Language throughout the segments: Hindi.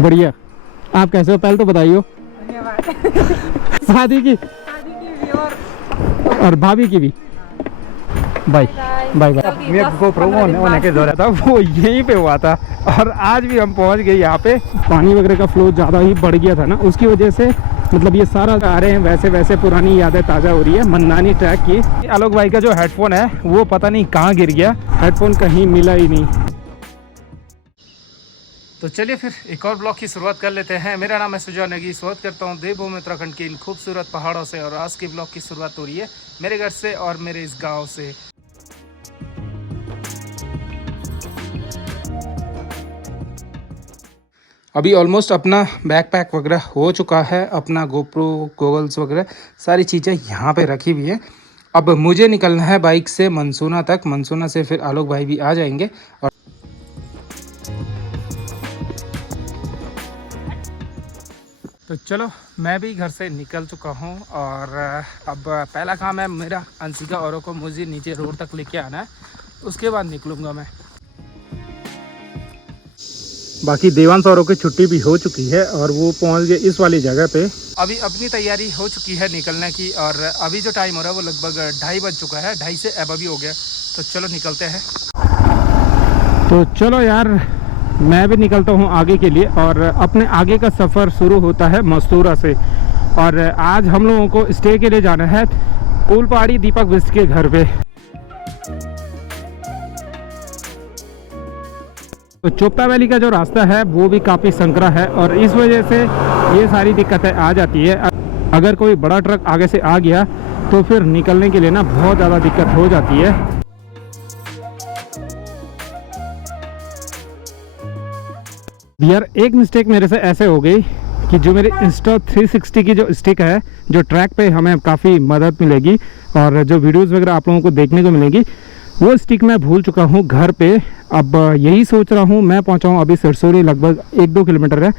बढ़िया। आप कैसे हो पहले तो बताइए। धन्यवाद। शादी की भी और भाभी की भी। Bye bye bye. जल्दी मेरे 10-15 GoPro दिन होने बाद। के दौरान था वो यहीं पे हुआ था और आज भी हम पहुंच गए यहाँ पे। पानी वगैरह का फ्लो ज़्यादा ही बढ़ गया था ना, उसकी वजह से मतलब ये सारा आ रहे हैं, वैसे वैसे पुरानी यादें ताज़ा हो रही है मन्नानी ट्रैक की। आलोक भाई का जो हेडफोन है वो पता नहीं कहाँ गिर गया, हेडफोन कहीं मिला ही नहीं। तो चलिए फिर एक और ब्लॉग की शुरुआत कर लेते हैं। मेरा नाम है सुजय नेगी, स्वागत करता हूँ देवभूमि उत्तराखंड के इन खूबसूरत पहाड़ों से। और आज की ब्लॉग की शुरुआत हो रही है मेरे घर से और मेरे इस गांव से। अभी ऑलमोस्ट अपना बैकपैक वगैरह हो चुका है, अपना GoPro गॉगल्स वगैरह सारी चीज़ें यहाँ पे रखी हुई है। अब मुझे निकलना है बाइक से मनसूना तक, मनसूना से फिर आलोक भाई भी आ जाएंगे। और तो चलो मैं भी घर से निकल चुका हूँ और अब पहला काम है मेरा अंशिका औरों को मुझे नीचे रोड तक लेके आना है, उसके बाद निकलूँगा मैं। बाकी देवांश औरों की छुट्टी भी हो चुकी है और वो पहुंच गए इस वाली जगह पे। अभी अपनी तैयारी हो चुकी है निकलने की और अभी जो टाइम हो रहा है वो लगभग 2:30 बज चुका है, 2:30 से अब अभी हो गया। तो चलो निकलते हैं। तो चलो यार मैं भी निकलता हूँ आगे के लिए और अपने आगे का सफ़र शुरू होता है मस्तूरा से। और आज हम लोगों को स्टे के लिए जाना है कूलपहाड़ी दीपक बिस्ट के घर पे। तो चोपता वैली का जो रास्ता है वो भी काफ़ी संकरा है और इस वजह से ये सारी दिक्कतें आ जाती है। अगर कोई बड़ा ट्रक आगे से आ गया तो फिर निकलने के लिए ना बहुत ज़्यादा दिक्कत हो जाती है। यार एक मिस्टेक मेरे से ऐसे हो गई कि जो मेरे Insta360 की जो स्टिक है, जो ट्रैक पे हमें काफ़ी मदद मिलेगी और जो वीडियोज़ वगैरह आप लोगों को देखने को मिलेगी, वो स्टिक मैं भूल चुका हूँ घर पे। अब यही सोच रहा हूँ, मैं पहुँचा हूँ अभी सिरसोली, लगभग 1-2 किलोमीटर है।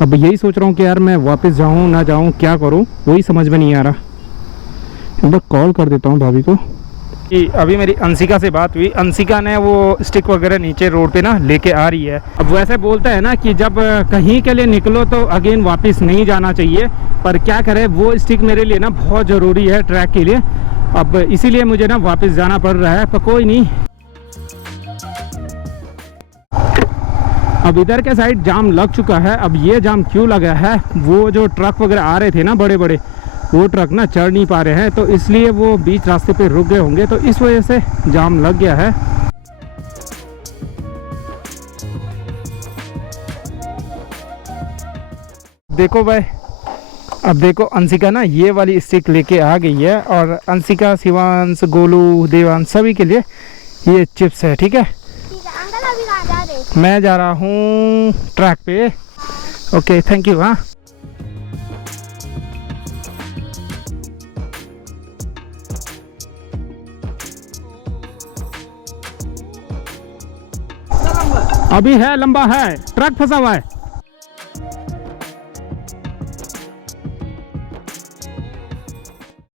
अब यही सोच रहा हूँ कि यार मैं वापस जाऊँ ना जाऊँ, क्या करूँ वही समझ में नहीं आ रहा। एक बार कॉल कर देता हूँ भाभी को। कि अभी मेरी अंशिका से बात हुई, अंशिका ने वो स्टिक वगैरह नीचे रोड पे ना लेके आ रही है। अब वैसे बोलता है ना कि जब कहीं के लिए निकलो तो अगेन वापस नहीं जाना चाहिए, पर क्या करें वो स्टिक मेरे लिए ना बहुत ज़रूरी है ट्रैक के लिए। अब इसीलिए मुझे ना वापस जाना पड़ रहा है, पर कोई नहीं। अब इधर के साइड जाम लग चुका है। अब ये जाम क्यों लगा है, वो जो ट्रक वगैरह आ रहे थे ना बड़े बड़े, वो ट्रक ना चढ़ नहीं पा रहे हैं तो इसलिए वो बीच रास्ते पे रुक गए होंगे, तो इस वजह से जाम लग गया है। देखो भाई, अब देखो अंशिका ना ये वाली स्टिक लेके आ गई है और अंशिका, शिवांश, गोलू, देवांश सभी के लिए ये चिप्स है। ठीक है अंकल, अभी कहाँ जा रहे? मैं जा रहा हूँ ट्रैक पे। Okay thank you. हाँ अभी है, लंबा है, ट्रक फंसा हुआ है।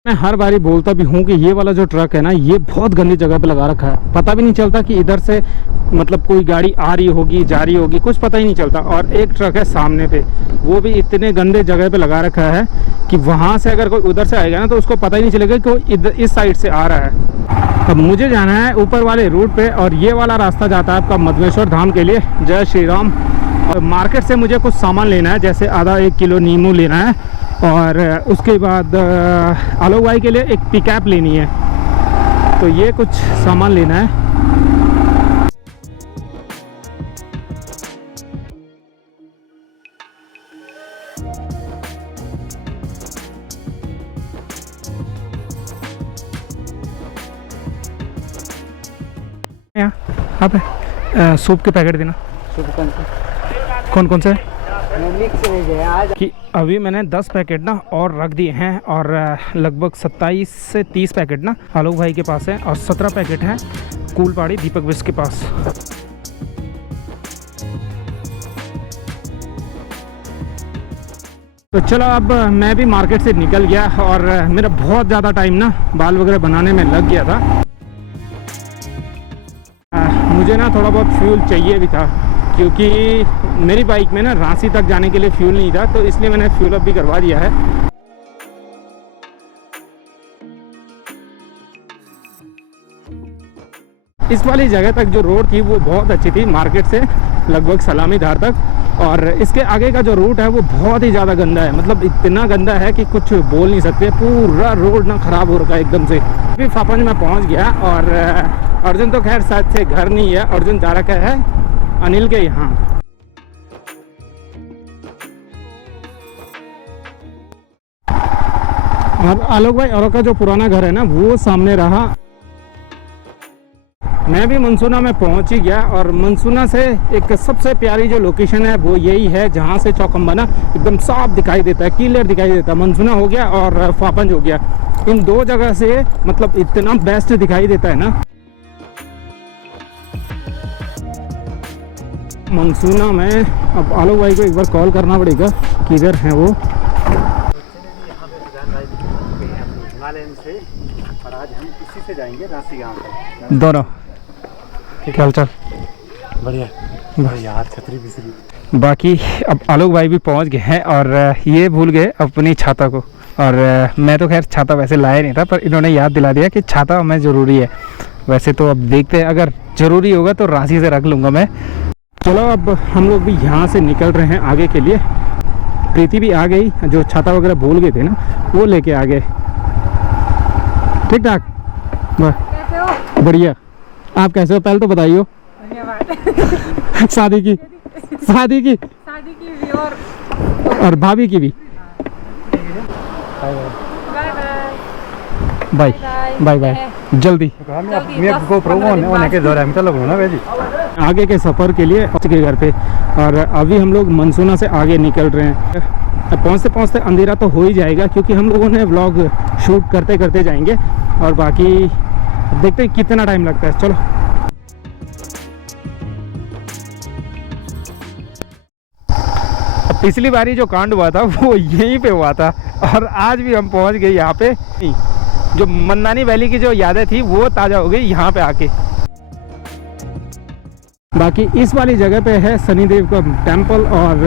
मैं हर बारी बोलता भी हूँ कि ये वाला जो ट्रक है ना, ये बहुत गंदी जगह पे लगा रखा है। पता भी नहीं चलता कि इधर से मतलब कोई गाड़ी आ रही होगी, जा रही होगी, कुछ पता ही नहीं चलता। और एक ट्रक है सामने पे, वो भी इतने गंदे जगह पे लगा रखा है कि वहाँ से अगर कोई उधर से आएगा ना तो उसको पता ही नहीं चलेगा कि वो इधर इस साइड से आ रहा है। अब मुझे जाना है ऊपर वाले रूट पे और ये वाला रास्ता जाता है आपका मधवेश्वर धाम के लिए। जय श्री राम। और मार्केट से मुझे कुछ सामान लेना है, जैसे आधा 1 किलो नींबू लेना है और उसके बाद आलोक भाई के लिए एक पिकअप लेनी है, तो ये कुछ सामान लेना है। यहाँ पे सूप के पैकेट देना। कौन कौन से? कि अभी मैंने 10 पैकेट ना और रख दिए हैं और लगभग 27 से 30 पैकेट ना आलोक भाई के पास है और 17 पैकेट हैं कूलपहाड़ी दीपक बिस्ट के पास। तो चलो अब मैं भी मार्केट से निकल गया और मेरा बहुत ज़्यादा टाइम ना बाल वगैरह बनाने में लग गया था। मुझे ना थोड़ा बहुत फ्यूल चाहिए भी था क्योंकि मेरी बाइक में ना रांची तक जाने के लिए फ्यूल नहीं था, तो इसलिए मैंने फ्यूल अप भी करवा दिया है। इस वाली जगह तक जो रोड थी वो बहुत अच्छी थी, मार्केट से लगभग सलामी धार तक। और इसके आगे का जो रूट है वो बहुत ही ज़्यादा गंदा है, मतलब इतना गंदा है कि कुछ बोल नहीं सकते। पूरा रोड ना ख़राब हो रखा है एकदम से। अभी फापंज में पहुंच गया और अर्जुन तो खैर साथ से घर नहीं है, अर्जुन जा रखा है अनिल के यहाँ। और आलोक भाई और का जो पुराना घर है ना वो सामने रहा। मैं भी मनसूना में पहुंच ही गया और मनसूना से एक सबसे प्यारी जो लोकेशन है वो यही है जहां से चौकम्बा ना एकदम साफ दिखाई देता है, क्लियर दिखाई देता है। मनसूना हो गया और फापंज हो गया, इन दो जगह से मतलब इतना बेस्ट दिखाई देता है ना। मनसूना में अब आलोक भाई को एक बार कॉल करना पड़ेगा, किधर हैं वो। और आज हम इसी से जाएंगे रांची गांव तक। दोनों क्या हाल चाल? बढ़िया यार, छतरी बिसरी। बाकी अब आलोक भाई भी पहुंच गए हैं और ये भूल गए अपनी छाता को। और मैं तो खैर छाता वैसे लाया नहीं था, पर इन्होंने याद दिला दिया कि छाता हमें ज़रूरी है। वैसे तो अब देखते हैं, अगर ज़रूरी होगा तो रांची से रख लूँगा मैं। चलो अब हम लोग भी यहाँ से निकल रहे हैं आगे के लिए। प्रीति भी आ गई, जो छाता वगैरह भूल गए थे ना वो लेके आ गए। ठीक ठाक, कैसे हो? बढ़िया। आप कैसे हो पहले तो बताइए। धन्यवाद। शादी की शादी की भी और भाभी की भी। Bye bye bye bye bye, जल्दी। आगे के सफ़र के लिए के घर पे। और अभी हम लोग मनसूना से आगे निकल रहे हैं। पहुँचते पहुँचते अंधेरा तो हो ही जाएगा, क्योंकि हम लोगों ने व्लॉग शूट करते करते जाएंगे। और बाकी देखते हैं कितना टाइम लगता है। चलो पिछली बारी जो कांड हुआ था वो यहीं पे हुआ था, और आज भी हम पहुंच गए यहाँ पे। जो मंदानी वैली की जो यादें थी वो ताज़ा हो गई यहाँ पे आके। बाकी इस वाली जगह पे है शनिदेव का टेम्पल, और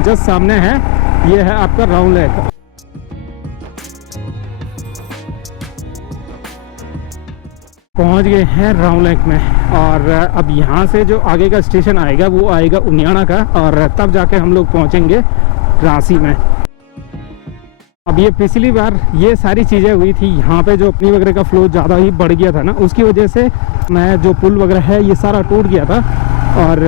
जस्ट सामने है ये है आपका राउंड लेक। पहुंच गए हैं राउंड लेक में। और अब यहाँ से जो आगे का स्टेशन आएगा वो आएगा उनियाना का, और तब जाके हम लोग पहुँचेंगे रांची में। अब ये पिछली बार ये सारी चीज़ें हुई थी यहाँ पे, जो अपनी वगैरह का फ्लो ज़्यादा ही बढ़ गया था ना, उसकी वजह से मैं जो पुल वगैरह है ये सारा टूट गया था। और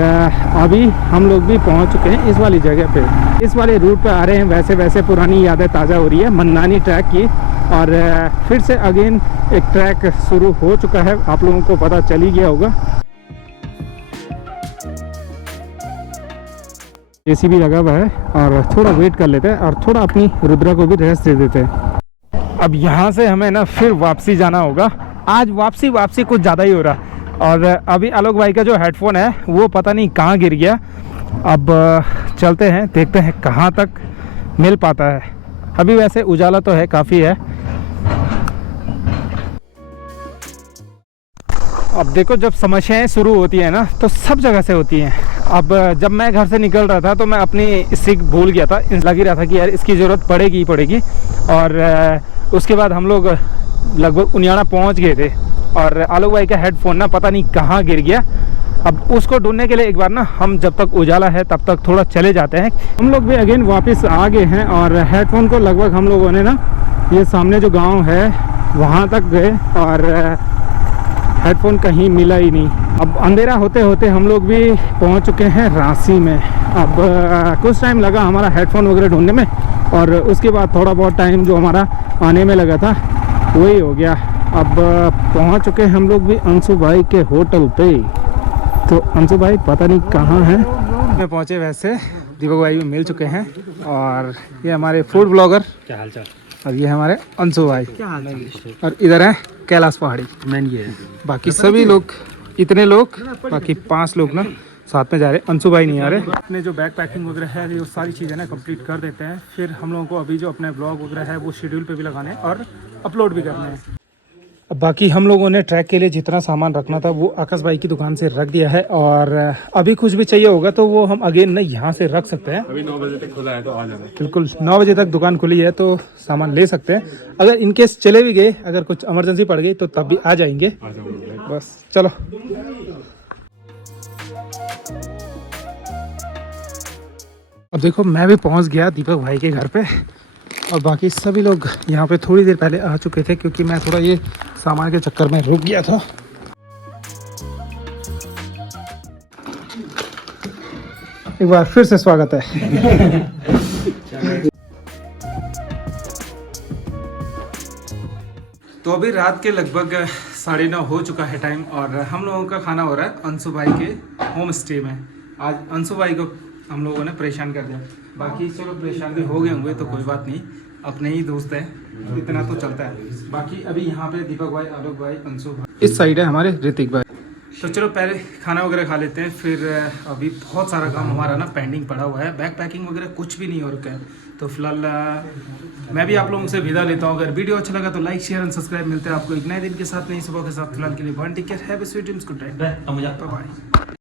अभी हम लोग भी पहुँच चुके हैं इस वाली जगह पे। इस वाले रूट पे आ रहे हैं। वैसे वैसे पुरानी यादें ताज़ा हो रही है मंदानी ट्रैक की, और फिर से अगेन एक ट्रैक शुरू हो चुका है, आप लोगों को पता चल ही गया होगा। एसी भी लगा हुआ है, और थोड़ा वेट कर लेते हैं और थोड़ा अपनी रुद्रा को भी रेस्ट दे देते हैं। अब यहाँ से हमें ना फिर वापसी जाना होगा। आज वापसी कुछ ज़्यादा ही हो रहा। और अभी आलोक भाई का जो हेडफोन है वो पता नहीं कहाँ गिर गया। अब चलते हैं, देखते हैं कहाँ तक मिल पाता है। अभी वैसे उजाला तो है, काफ़ी है। अब देखो, जब समस्याएं शुरू होती है ना तो सब जगह से होती हैं। अब जब मैं घर से निकल रहा था तो मैं अपनी स्टिक भूल गया था। लग ही रहा था कि यार इसकी ज़रूरत पड़ेगी ही पड़ेगी। और उसके बाद हम लोग लगभग उनियाना पहुंच गए थे, और आलोक भाई का हेडफोन ना पता नहीं कहाँ गिर गया। अब उसको ढूंढने के लिए एक बार ना हम, जब तक उजाला है तब तक थोड़ा चले जाते हैं। हम लोग भी अगेन वापस आ गए हैं, और हेडफोन को लगभग हम लोगों ने ना ये सामने जो गाँव है वहाँ तक गए, और हेडफोन कहीं मिला ही नहीं। अब अंधेरा होते होते हम लोग भी पहुंच चुके हैं रांची में। अब कुछ टाइम लगा हमारा हेडफोन वगैरह ढूंढने में, और उसके बाद थोड़ा बहुत टाइम जो हमारा आने में लगा था वही हो गया। अब पहुंच चुके हैं हम लोग भी अंशु भाई के होटल पे। तो अंशु भाई पता नहीं कहाँ हैं। में पहुँचे, वैसे दीपक भाई भी मिल चुके हैं, और ये हमारे फूड ब्लॉगर। क्या हाल चाल? और ये हमारे अंशु भाई। क्या हाल चाल? और इधर है कैलाश पहाड़ी। मैन ये बाकी सभी लोग, इतने लोग, बाकी 5 लोग ना साथ में जा रहे हैं। अंशु भाई नहीं आ रहे। अपने जो बैग पैकिंग वगैरह है ये सारी चीज़ें ना कंप्लीट कर देते हैं। फिर हम लोगों को अभी जो अपने ब्लॉग वगैरह है वो शेड्यूल पे भी लगाने हैं और अपलोड भी करने हैं। बाकी हम लोगों ने ट्रैक के लिए जितना सामान रखना था वो आकाश भाई की दुकान से रख दिया है, और अभी कुछ भी चाहिए होगा तो वो हम अगेन ना यहाँ से रख सकते हैं। अभी 9 बजे तक खुला है तो आ जाना। बिल्कुल 9 बजे तक दुकान खुली है तो सामान ले सकते हैं। अगर इनकेस चले भी गए, अगर कुछ इमरजेंसी पड़ गई तो तब भी आ जाएंगे। बस चलो। अब देखो मैं भी पहुंच गया दीपक भाई के घर पे, और बाकी सभी लोग यहाँ पे थोड़ी देर पहले आ चुके थे क्योंकि मैं थोड़ा ये सामान के चक्कर में रुक गया था। एक बार फिर से स्वागत है। तो अभी रात के लगभग 9:30 हो चुका है टाइम, और हम लोगों का खाना हो रहा है अंशु भाई के होम स्टे में। आज अंशु भाई को हम लोगों ने परेशान कर दिया, बाकी चलो परेशान भी हो गए होंगे तो कोई बात नहीं, अपने ही दोस्त हैं, इतना तो चलता है। बाकी अभी यहाँ पे दीपक भाई, आलोक भाई, अंशु भाई, इस साइड है हमारे ऋतिक भाई। तो चलो पहले खाना वगैरह खा लेते हैं, फिर अभी बहुत सारा काम हमारा ना पेंडिंग पड़ा हुआ है, बैग पैकिंग वगैरह कुछ भी नहीं हो रखा है। तो फिलहाल मैं भी आप लोगों से विदा लेता हूँ। अगर वीडियो अच्छा लगा तो लाइक शेयर एंड सब्सक्राइब। मिलते हैं आपको एक नए दिन के साथ, नई सुबह के साथ। फिलहाल के लिए one take care, have a sweet dreams, good night, bye bye.